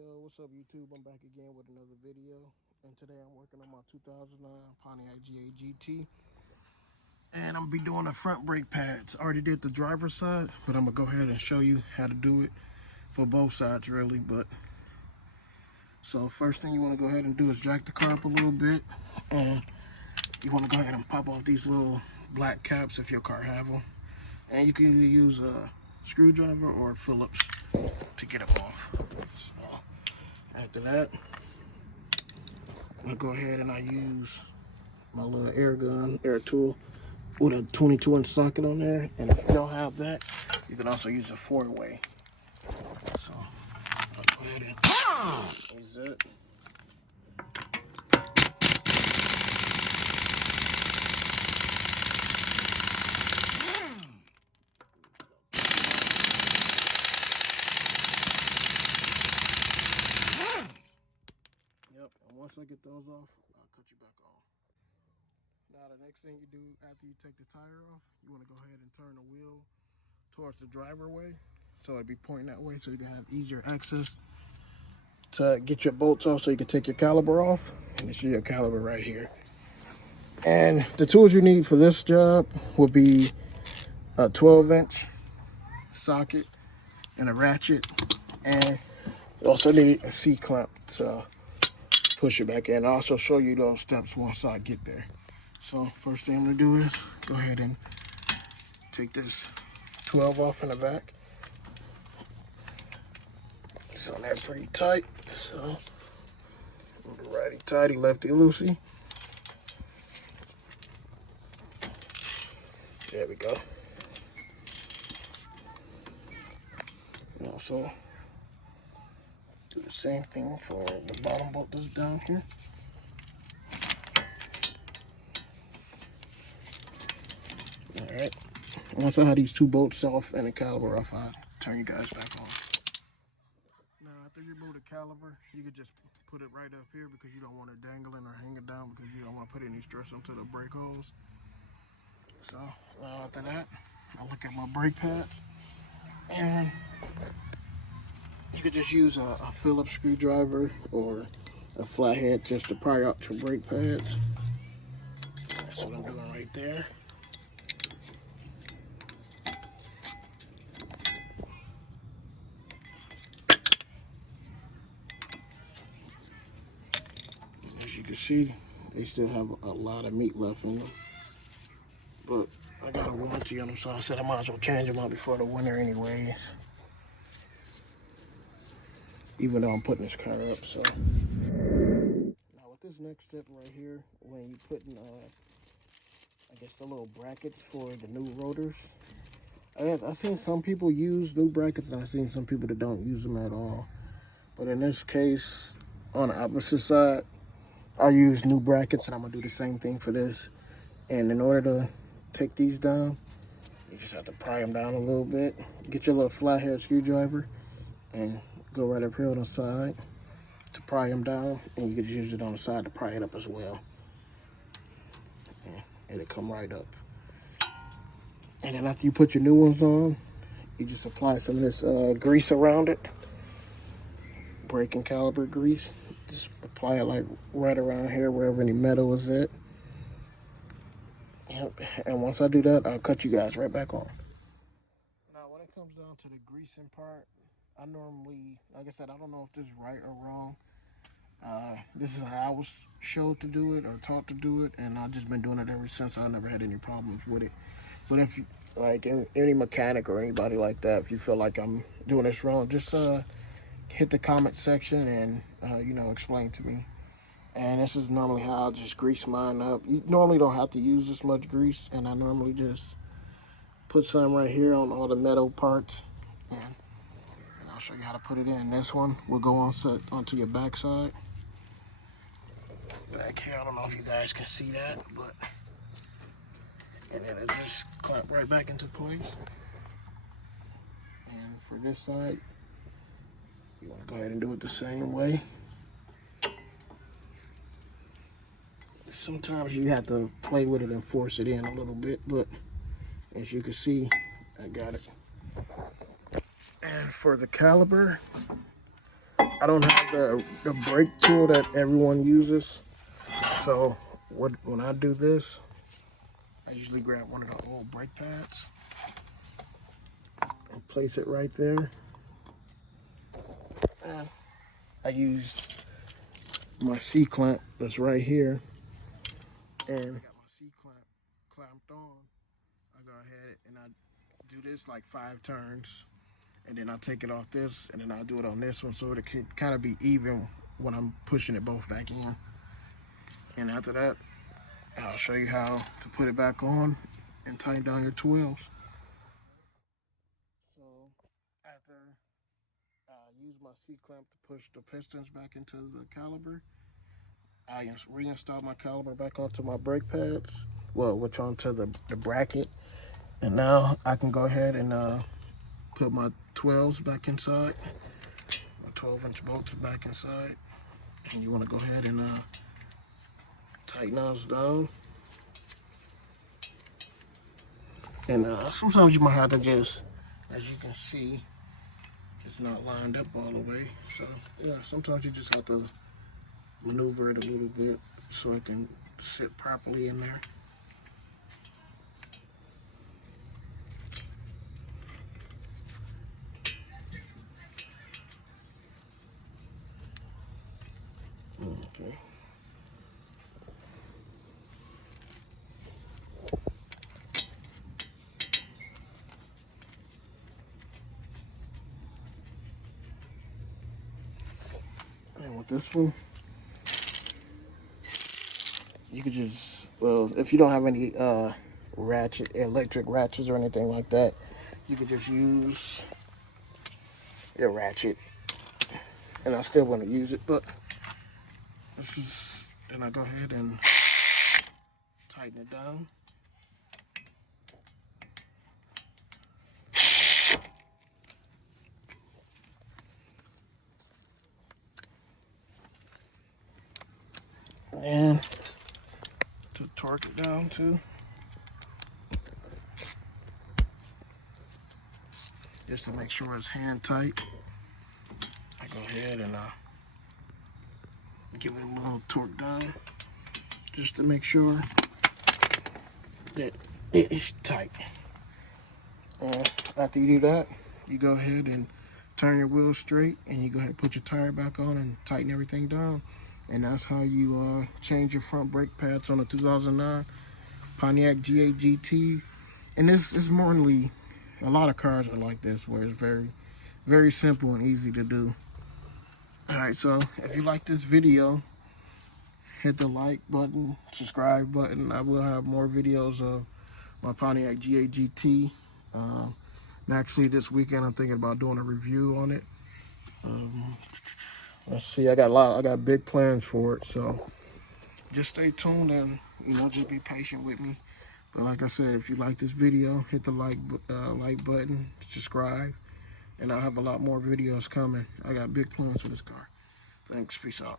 Yo, what's up YouTube? I'm back again with another video, and today I'm working on my 2009 Pontiac GA GT, and I'm gonna be doing the front brake pads. I already did the driver's side, but I'm gonna go ahead and show you how to do it for both sides really. So first thing you want to go ahead and do is jack the car up a little bit, and you want to go ahead and pop off these little black caps if your car have them, and you can either use a screwdriver or Phillips to get them off. So after that, I go ahead and I use my little air tool with a 22-inch socket on there. And if you don't have that, you can also use a 4-way. So I'll go ahead and use it. Yep, and once I get those off, I'll cut you back on. Now the next thing you do after you take the tire off, you want to go ahead and turn the wheel towards the driver way, so it'd be pointing that way so you can have easier access to get your bolts off so you can take your caliper off. And this is your caliper right here. And the tools you need for this job would be a 12-inch socket and a ratchet, and you also need a C-clamp to push it back in. I'll also show you those steps once I get there. So first thing I'm gonna do is go ahead and take this 12 off in the back. It's on there pretty tight, so righty tighty, lefty loosey. There we go. And also do the same thing for the bottom bolt that's down here. All right. Once I have these two bolts off and the caliper off, I'll turn you guys back on. Now, after you remove the caliper, you could just put it right up here because you don't want it dangling or hanging down because you don't want to put any stress onto the brake hose. So, after that, I look at my brake pads, and you could just use a Phillips screwdriver or a flathead just to pry out your brake pads. That's what I'm doing right there. As you can see, they still have a lot of meat left in them, but I got a warranty on them, so I said I might as well change them out before the winter anyways, even though I'm putting this car up. So now with this next step right here, when you put in I guess the little brackets for the new rotors, I've seen some people use new brackets and I've seen some people that don't use them at all, but in this case, on the opposite side, I use new brackets, and I'm gonna do the same thing for this. And in order to take these down, you just have to pry them down a little bit. Get your little flathead screwdriver and go right up here on the side to pry them down, and you can just use it on the side to pry it up as well. And it'll come right up. And then after you put your new ones on, you just apply some of this grease around it, brake and caliper grease. Just apply it like right around here, wherever any metal is at. Yep. And once I do that, I'll cut you guys right back on. Now, when it comes down to the greasing part, I normally, like I said, I don't know if this is right or wrong. This is how I was showed to do it or taught to do it, and I've just been doing it ever since. I never had any problems with it. But if you, like any mechanic or anybody like that, if you feel like I'm doing this wrong, just hit the comment section and explain to me. And this is normally how I just grease mine up. You normally don't have to use this much grease, and I normally just put some right here on all the metal parts, and I'll show you how to put it in. This one will go onto your backside. Back here, I don't know if you guys can see that, but and then it just clamp right back into place. And for this side, you want to go ahead and do it the same way. Sometimes you have to play with it and force it in a little bit, but as you can see, I got it. And for the caliper, I don't have the brake tool that everyone uses. So when I do this, I usually grab one of the old brake pads and place it right there. And I use my C-clamp that's right here. And I got my C-clamp clamped on. I go ahead and I do this like 5 turns. And then I'll take it off this, and then I'll do it on this one so it can kind of be even when I'm pushing it both back in. And after that, I'll show you how to put it back on and tighten down your 12s. So after I use my C-clamp to push the pistons back into the caliper, I reinstall my caliper back onto my brake pads, which onto the bracket. And now I can go ahead and put my 12s back inside, my 12-inch bolts back inside. And you want to go ahead and tighten those down. And sometimes you might have to just, as you can see, it's not lined up all the way. So yeah, sometimes you just have to maneuver it a little bit so it can sit properly in there. Okay. And with this one, you could just, well, if you don't have any electric ratchets or anything like that, you could just use your ratchet. And I still want to use it, but then I go ahead and tighten it down. And to torque it down too. Just to make sure it's hand tight, I go ahead and give it a little torque down just to make sure that it is tight. After you do that, you go ahead and turn your wheels straight, and you go ahead and put your tire back on and tighten everything down. And that's how you change your front brake pads on a 2009 Pontiac G8 GT. And this is normally, a lot of cars are like this, where it's very, very simple and easy to do. Alright, so if you like this video, hit the like button, subscribe button. I will have more videos of my Pontiac G8 GT. And actually this weekend I'm thinking about doing a review on it. Let's see, I got big plans for it, so just stay tuned and just be patient with me. But like I said, if you like this video, hit the like button, subscribe, and I'll have a lot more videos coming. I got big plans for this car. Thanks, peace out.